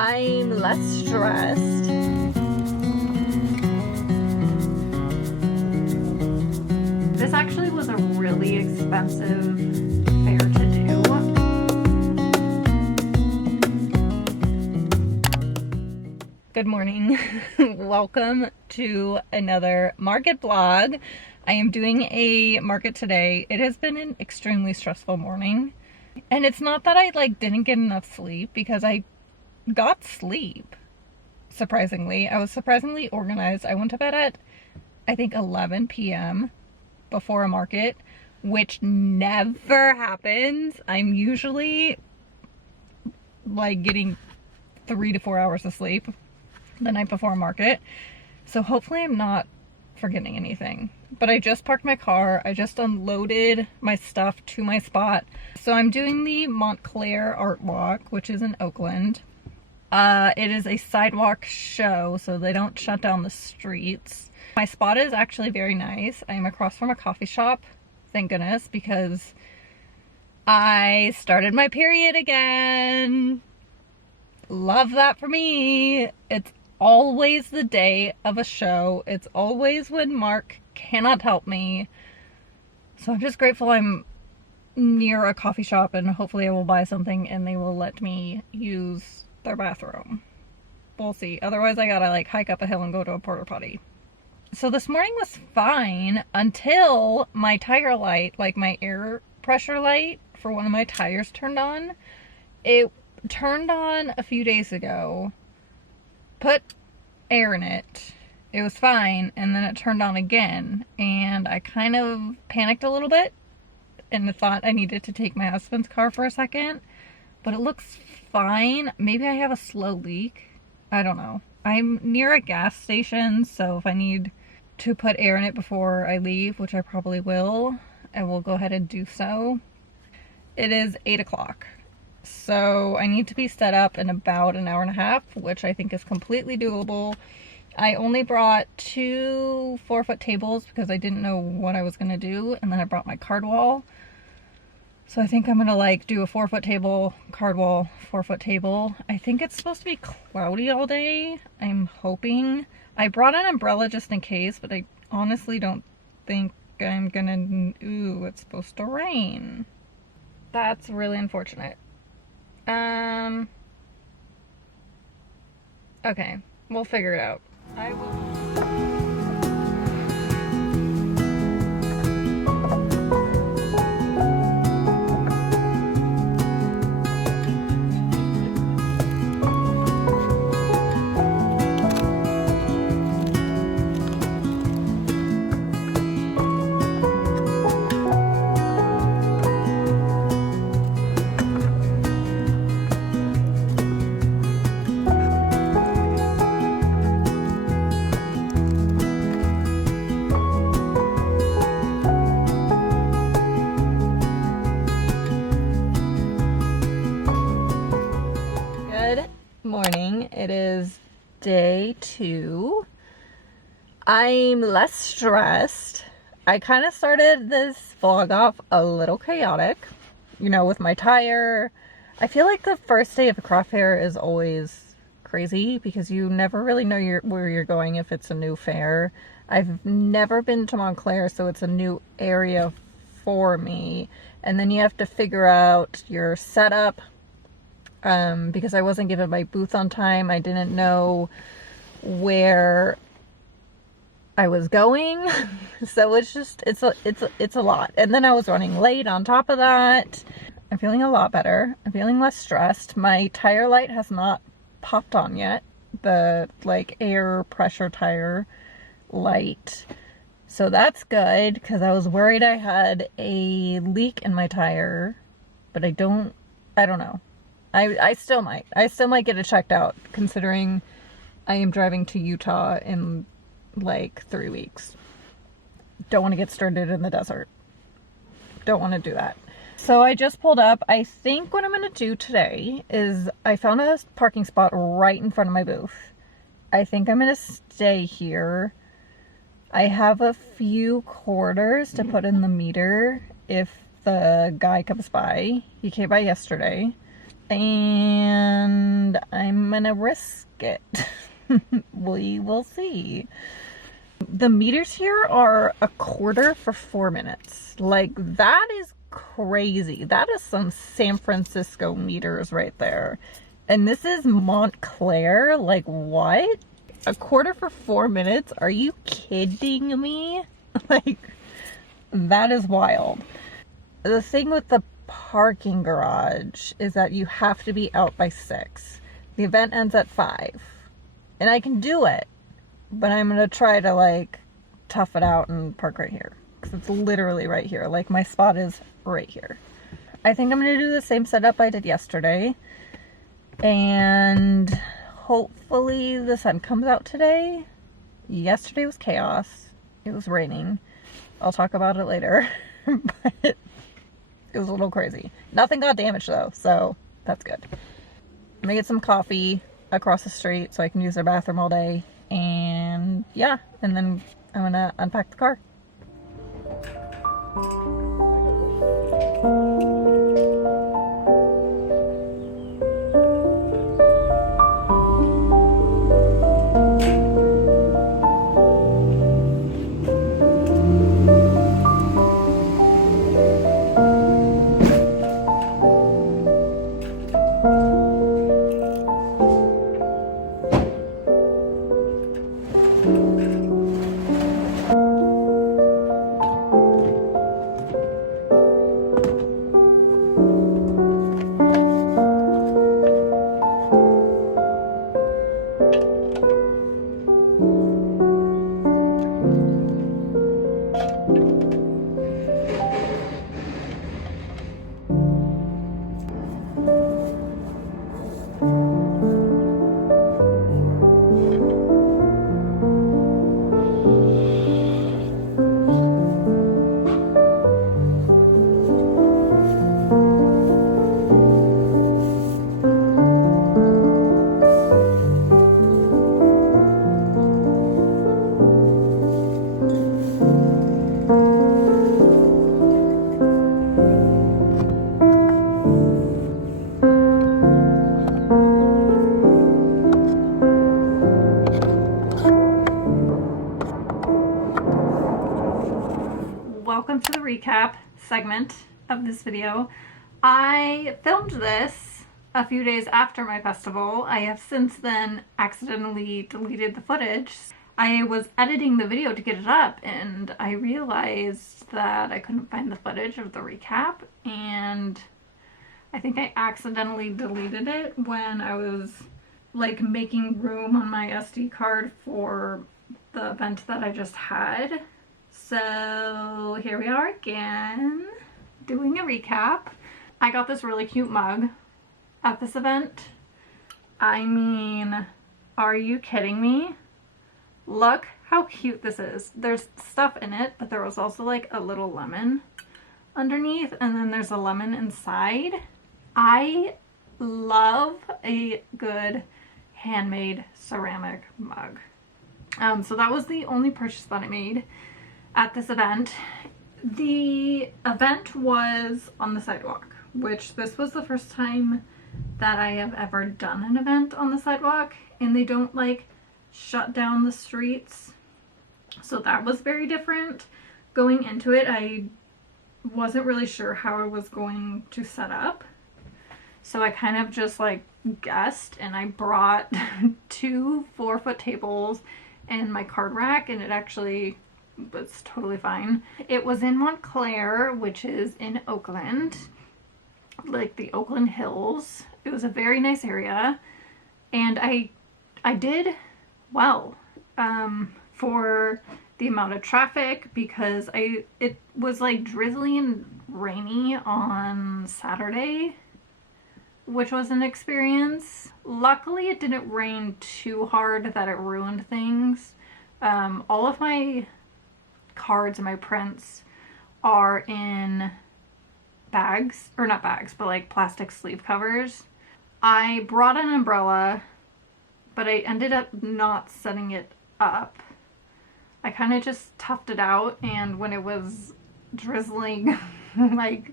I'm less stressed. This actually was a really expensive fair to do. Good morning. Welcome to another market vlog. I am doing a market today. It has been an extremely stressful morning. And it's not that I didn't get enough sleep, because I got sleep. Surprisingly, I was surprisingly organized. I went to bed at I think 11 p.m. before a market, which never happens. I'm usually getting 3 to 4 hours of sleep the night before a market. So hopefully I'm not forgetting anything. But I just parked my car. I just unloaded my stuff to my spot. So I'm doing the Montclair Art Walk, which is in Oakland. It is a sidewalk show, so they don't shut down the streets. My spot is actually very nice. I am across from a coffee shop, thank goodness, because I started my period again. Love that for me. It's always the day of a show. It's always when Mark cannot help me. So I'm just grateful I'm near a coffee shop, and hopefully I will buy something and they will let me use their bathroom. We'll see. Otherwise I gotta hike up a hill and go to a porta potty. So this morning was fine until my tire light, my air pressure light for one of my tires turned on. It turned on a few days ago. Put air in it. It was fine, and then it turned on again, and I kind of panicked a little bit and thought I needed to take my husband's car for a second, but it looks fine. Maybe I have a slow leak. I don't know. I'm near a gas station, so if I need to put air in it before I leave, which I probably will, I will go ahead and do so. It is 8 o'clock. So I need to be set up in about an hour and a half, which I think is completely doable. I only brought 2 4-foot tables because I didn't know what I was going to do, and then I brought my card wall. So I think I'm going to do a 4-foot table, card wall, 4-foot table. I think it's supposed to be cloudy all day. I'm hoping. I brought an umbrella just in case, but I honestly don't think I'm going to... Ooh, it's supposed to rain. That's really unfortunate. Okay, we'll figure it out. I will. Morning. It is day 2. I'm less stressed. I kind of started this vlog off a little chaotic, with my tire. I feel like the first day of a craft fair is always crazy because you never really know where you're going if it's a new fair. I've never been to Montclair, so it's a new area for me. And then you have to figure out your setup. Because I wasn't given my booth on time. I didn't know where I was going. So it's a lot. And then I was running late on top of that. I'm feeling a lot better. I'm feeling less stressed. My tire light has not popped on yet. The air pressure tire light. So that's good, because I was worried I had a leak in my tire, but I don't know. I still might get it checked out, considering I am driving to Utah in 3 weeks. Don't want to get started in the desert. Don't want to do that. So I just pulled up. I think what I'm going to do today is I found a parking spot right in front of my booth. I think I'm going to stay here. I have a few quarters to put in the meter if the guy comes by. He came by yesterday. And I'm I'm gonna risk it. We will see. The meters here are a quarter for 4 minutes. Like, that is crazy. That is some San Francisco meters right there. And this is Montclair. Like, what? A quarter for 4 minutes? Are you kidding me? Like, that is wild. The thing with the parking garage is that you have to be out by 6. The event ends at 5. And I can do it, but I'm gonna try to like tough it out and park right here, because it's literally right here. Like, my spot is right here. I think I'm gonna do the same setup I did yesterday, and hopefully the sun comes out today. Yesterday was chaos. It was raining. I'll talk about it later. But it was a little crazy. Nothing got damaged though, so that's good. I'm gonna get some coffee across the street so I can use their bathroom all day, and yeah, and then I'm gonna unpack the car. Welcome to the recap segment of this video. I filmed this a few days after my festival. I have since then accidentally deleted the footage. I was editing the video to get it up and I realized that I couldn't find the footage of the recap, and I think I accidentally deleted it when I was like making room on my SD card for the event that I just had. So here we are again, doing a recap. I got this really cute mug at this event. I mean, are you kidding me? Look how cute this is. There's stuff in it, but there was also like a little lemon underneath, and then there's a lemon inside. I love a good handmade ceramic mug. So that was the only purchase that I made at this event. The event was on the sidewalk, which this was the first time that I have ever done an event on the sidewalk, and they don't like shut down the streets, so that was very different. Going into it, I wasn't really sure how I was going to set up, so I kind of just like guessed, and I brought 2 4-foot tables and my card rack, and it actually was totally fine. It was in Montclair, which is in Oakland, like the Oakland Hills. It was a very nice area, and I did well for the amount of traffic, because it was like drizzly and rainy on Saturday, which was an experience. Luckily it didn't rain too hard that it ruined things. All of my cards and my prints are in bags, or not bags, but like plastic sleeve covers. I brought an umbrella, but I ended up not setting it up. I kind of just toughed it out, and when it was drizzling like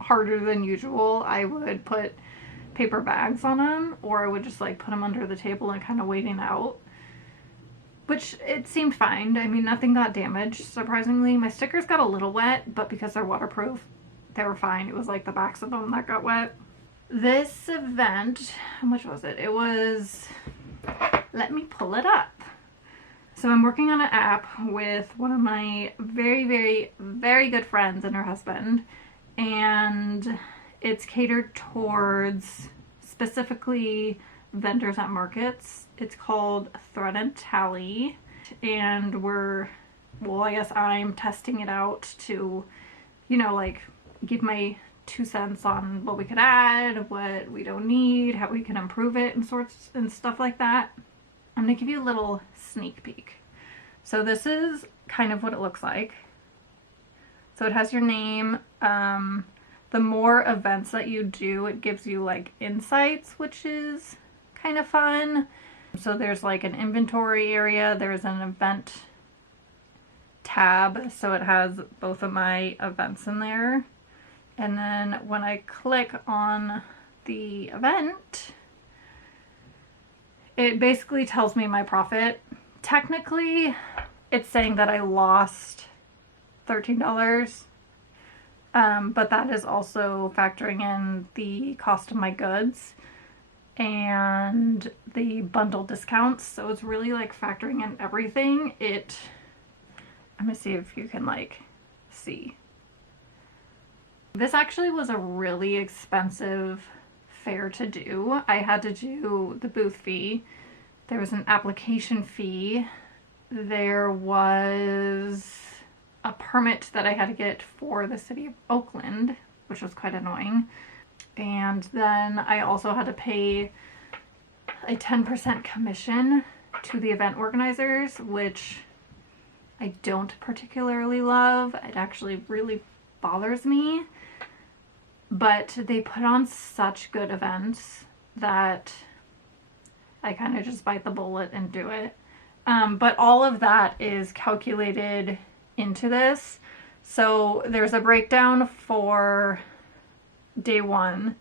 harder than usual, I would put paper bags on them, or I would just like put them under the table and kind of waiting out, which it seemed fine. I mean, nothing got damaged, surprisingly. My stickers got a little wet, but because they're waterproof, they were fine. It was like the backs of them that got wet. This event, how much was it? It was, let me pull it up. So I'm working on an app with one of my very, very, very good friends and her husband, and it's catered towards specifically vendors at markets. It's called Thread and Tally, and I guess I'm testing it out to, you know, like give my 2 cents on what we could add, what we don't need, how we can improve it and sorts and stuff like that. I'm gonna give you a little sneak peek. So this is kind of what it looks like. So it has your name. The more events that you do, it gives you like insights, which is kind of fun. So there's like an inventory area, there's an event tab, so it has both of my events in there. And then when I click on the event, it basically tells me my profit. Technically, it's saying that I lost $13, but that is also factoring in the cost of my goods and the bundle discounts. So it's really like factoring in everything. I'm gonna see if you can like see. This actually was a really expensive fair to do. I had to do the booth fee. There was an application fee. There was a permit that I had to get for the city of Oakland, which was quite annoying. And then I also had to pay a 10% commission to the event organizers, which I don't particularly love. It actually really bothers me. But they put on such good events that I kind of just bite the bullet and do it. But all of that is calculated into this. So there's a breakdown for day 1,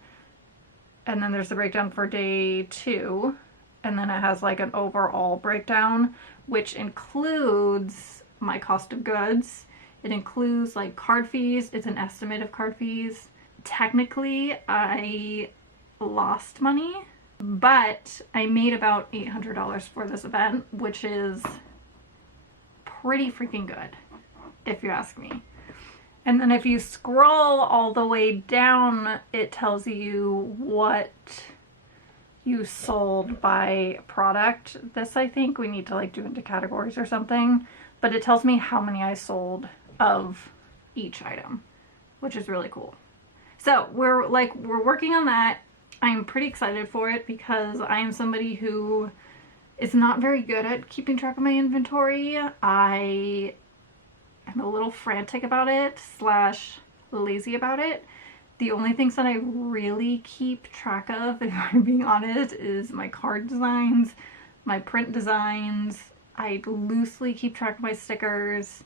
and then there's a breakdown for day 2, and then it has like an overall breakdown, which includes my cost of goods. It includes like card fees. It's an estimate of card fees. Technically, I lost money, but I made about $800 for this event, which is pretty freaking good, if you ask me. And then if you scroll all the way down, it tells you what you sold by product. This, I think we need to like do into categories or something, but it tells me how many I sold of each item, which is really cool. So we're working on that. I'm pretty excited for it because I am somebody who is not very good at keeping track of my inventory. I am a little frantic about it / lazy about it. The only things that I really keep track of, if I'm being honest, is my card designs, my print designs. I loosely keep track of my stickers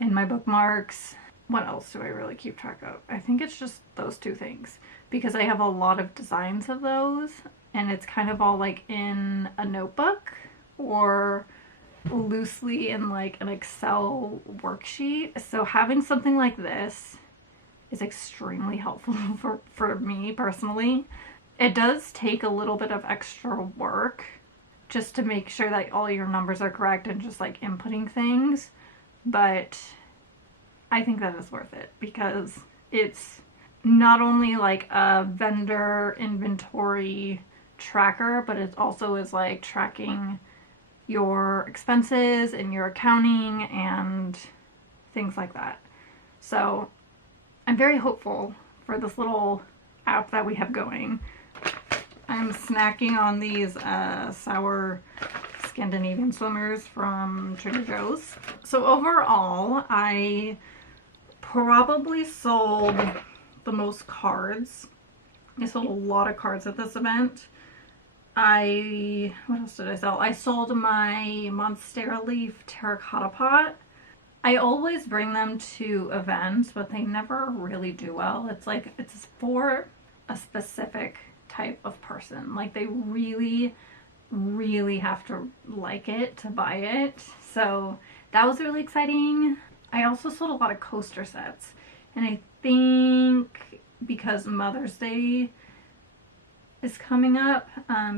and my bookmarks. What else do I really keep track of? I think it's just those 2 things, because I have a lot of designs of those, and it's kind of all like in a notebook or loosely in like an Excel worksheet. So having something like this is extremely helpful for me personally. It does take a little bit of extra work just to make sure that all your numbers are correct and just like inputting things, but I think that is worth it because it's not only like a vendor inventory tracker, but it also is like tracking your expenses and your accounting and things like that. So I'm very hopeful for this little app that we have going. I'm snacking on these sour Scandinavian swimmers from Trader Joe's. So overall, I probably sold the most cards. I sold a lot of cards at this event. What else did I sell? I sold my Monstera Leaf terracotta pot. I always bring them to events, but they never really do well. It's a specific type of person. Like they really, really have to like it to buy it. So that was really exciting. I also sold a lot of coaster sets, and I think because Mother's Day is coming up,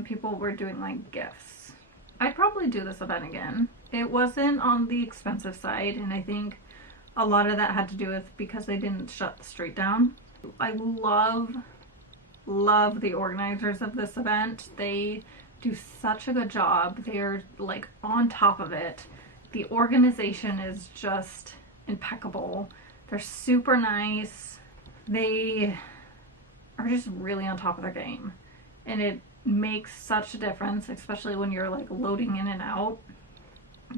people were doing like gifts. I'd probably do this event again. It wasn't on the expensive side, and I think a lot of that had to do with because they didn't shut the street down. I love the organizers of this event. They do such a good job. They're like on top of it. The organization is just impeccable. They're super nice. They are just really on top of their game. And it makes such a difference, especially when you're like loading in and out,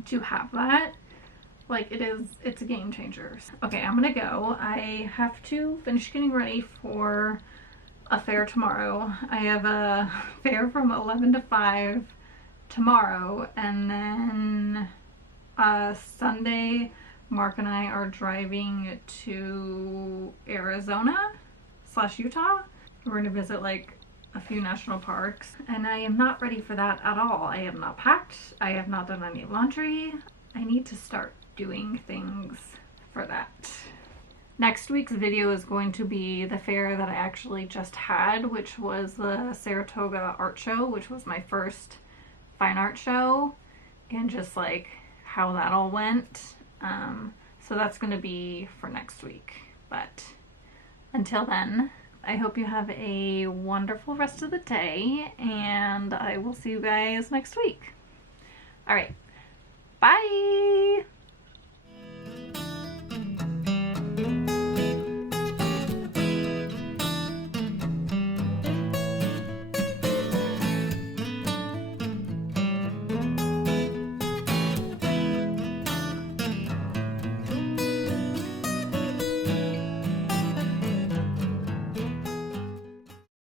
to have that. Like it's a game changer. Okay, I'm gonna go. I have to finish getting ready for a fair tomorrow. I have a fair from 11 to 5 tomorrow, and then Sunday Mark and I are driving to Arizona/Utah. We're gonna visit like a few national parks, and I am not ready for that at all. I have not packed. I have not done any laundry. I need to start doing things for that. Next week's video is going to be the fair that I actually just had, which was the Saratoga Art Show, which was my first fine art show, and just like how that all went. So that's going to be for next week. But until then, I hope you have a wonderful rest of the day, and I will see you guys next week. All right, bye!